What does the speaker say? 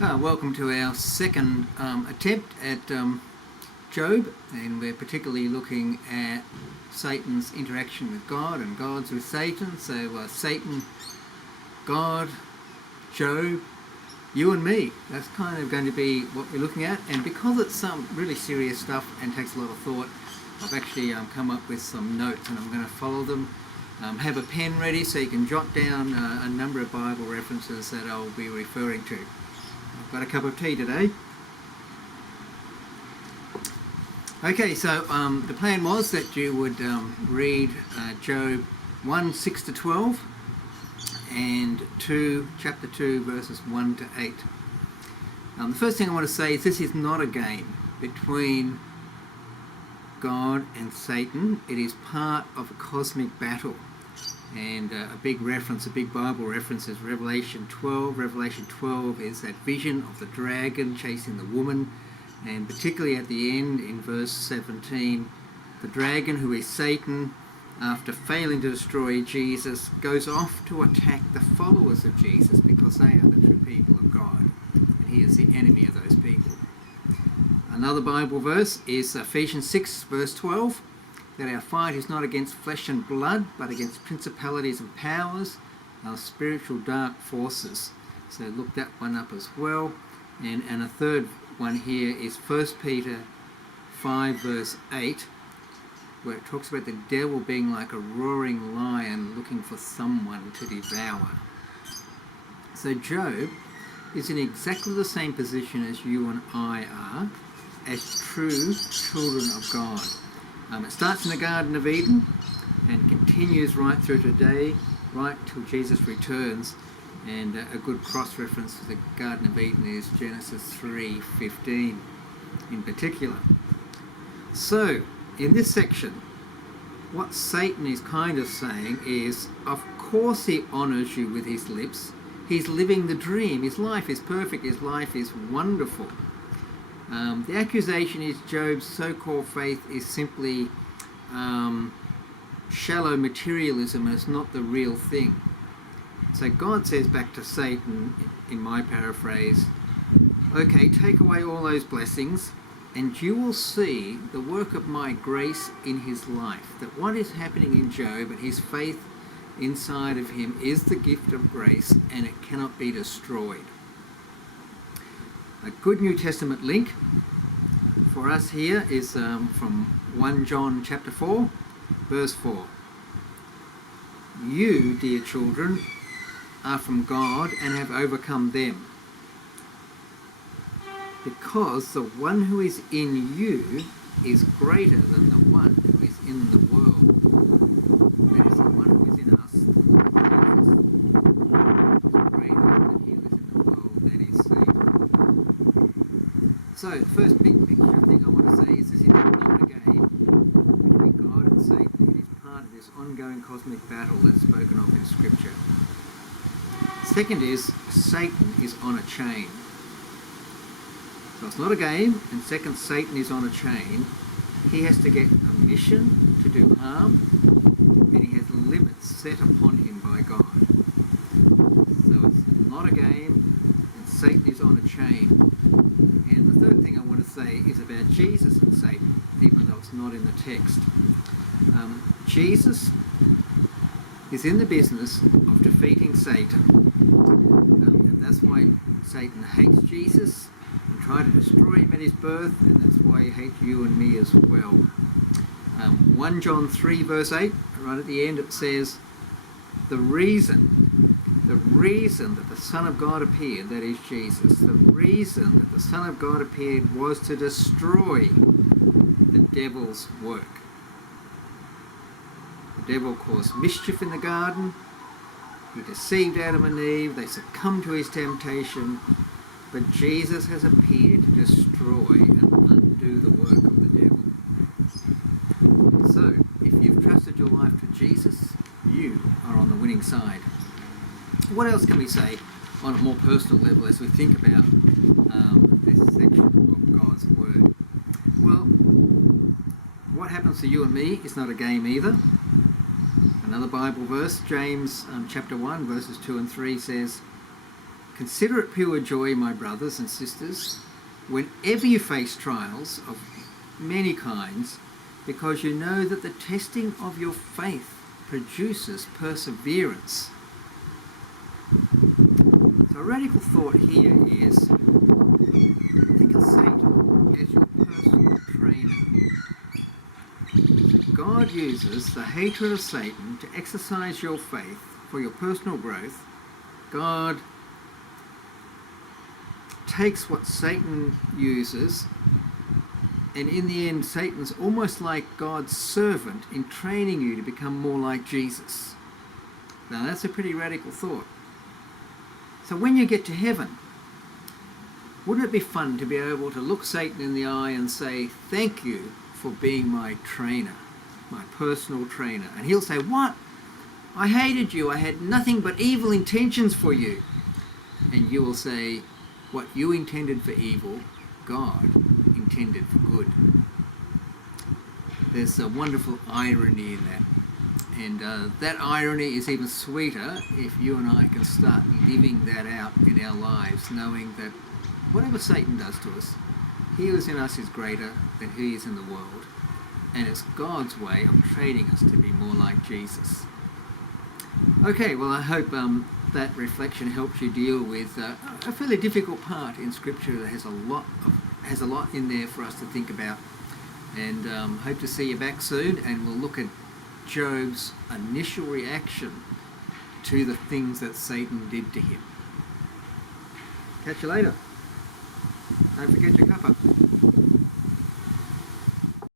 Welcome to our second attempt at Job, and we're particularly looking at Satan's interaction with God and God's with Satan. So Satan, God, Job, you and me. That's kind of going to be what we're looking at. And because it's some really serious stuff and takes a lot of thought, I've actually come up with some notes and I'm going to follow them. Have a pen ready so you can jot down a number of Bible references that I'll be referring to. I've got a cup of tea today. Okay, so the plan was that you would read Job 1, 6 to 12 and chapter 2, verses 1 to 8. The first thing I want to say is this is not a game between God and Satan. It is part of a cosmic battle. And a big Bible reference is Revelation 12. Revelation 12 is that vision of the dragon chasing the woman, and particularly at the end in verse 17, the dragon, who is Satan, after failing to destroy Jesus, goes off to attack the followers of Jesus because they are the true people of God, and he is the enemy of those people. Another Bible verse is Ephesians 6, verse 12. That our fight is not against flesh and blood, but against principalities and powers, our spiritual dark forces. So look that one up as well. And a third one here is 1 Peter 5, verse 8, where it talks about the devil being like a roaring lion looking for someone to devour. So Job is in exactly the same position as you and I are, as true children of God. It starts in the Garden of Eden and continues right through today, right till Jesus returns. And a good cross-reference to the Garden of Eden is Genesis 3:15 in particular. So, in this section, what Satan is kind of saying is, of course he honours you with his lips. He's living the dream. His life is perfect. His life is wonderful. The accusation is Job's so-called faith is simply shallow materialism and it's not the real thing. So God says back to Satan, in my paraphrase, okay, take away all those blessings and you will see the work of my grace in his life. That what is happening in Job and his faith inside of him is the gift of grace and it cannot be destroyed. A good New Testament link for us here is from 1 John chapter 4, verse 4. You, dear children, are from God and have overcome them, because the one who is in you is greater than the one who is in the world. That is, the one who is in us, is greater than he who is in the world, that is Satan. So, the first big picture thing I want to say is this is not a game between God and Satan. It is part of this ongoing cosmic battle that's spoken of in Scripture. Second is, Satan is on a chain. So it's not a game, and second, Satan is on a chain. He has to get permission to do harm, and he has limits set upon him by God. So it's not a game, and Satan is on a chain. And the third thing I want to say is about Jesus and Satan, even though it's not in the text. Jesus is in the business of defeating Satan. And that's why Satan hates Jesus and tried to destroy him at his birth, and that's why he hates you and me as well. 1 John 3, verse 8, right at the end it says, the reason that the Son of God appeared, that is Jesus, the reason that the Son of God appeared was to destroy the devil's work. The devil caused mischief in the garden. He deceived Adam and Eve. They succumbed to his temptation. But Jesus has appeared to destroy and undo the work of the devil. So, if you've trusted your life to Jesus, you are on the winning side. What else can we say on a more personal level as we think about this section of God's Word? Well, what happens to you and me is not a game either. Another Bible verse, James chapter 1, verses 2 and 3 says, Consider it pure joy, my brothers and sisters, whenever you face trials of many kinds, because you know that the testing of your faith produces perseverance. So a radical thought here is, think of Satan as your personal trainer. God uses the hatred of Satan to exercise your faith for your personal growth. God takes what Satan uses, and in the end, Satan's almost like God's servant in training you to become more like Jesus. Now that's a pretty radical thought. So when you get to heaven, wouldn't it be fun to be able to look Satan in the eye and say, thank you for being my trainer, my personal trainer? And he'll say, what? I hated you. I had nothing but evil intentions for you. And you will say, what you intended for evil, God intended for good. There's a wonderful irony in that. And that irony is even sweeter if you and I can start living that out in our lives, knowing that whatever Satan does to us, he who is in us is greater than he is in the world. And it's God's way of training us to be more like Jesus. Okay, well, I hope that reflection helps you deal with a fairly difficult part in Scripture that has a lot in there for us to think about. And hope to see you back soon, and we'll look at Job's initial reaction to the things that Satan did to him. Catch you later. Don't forget your cuppa.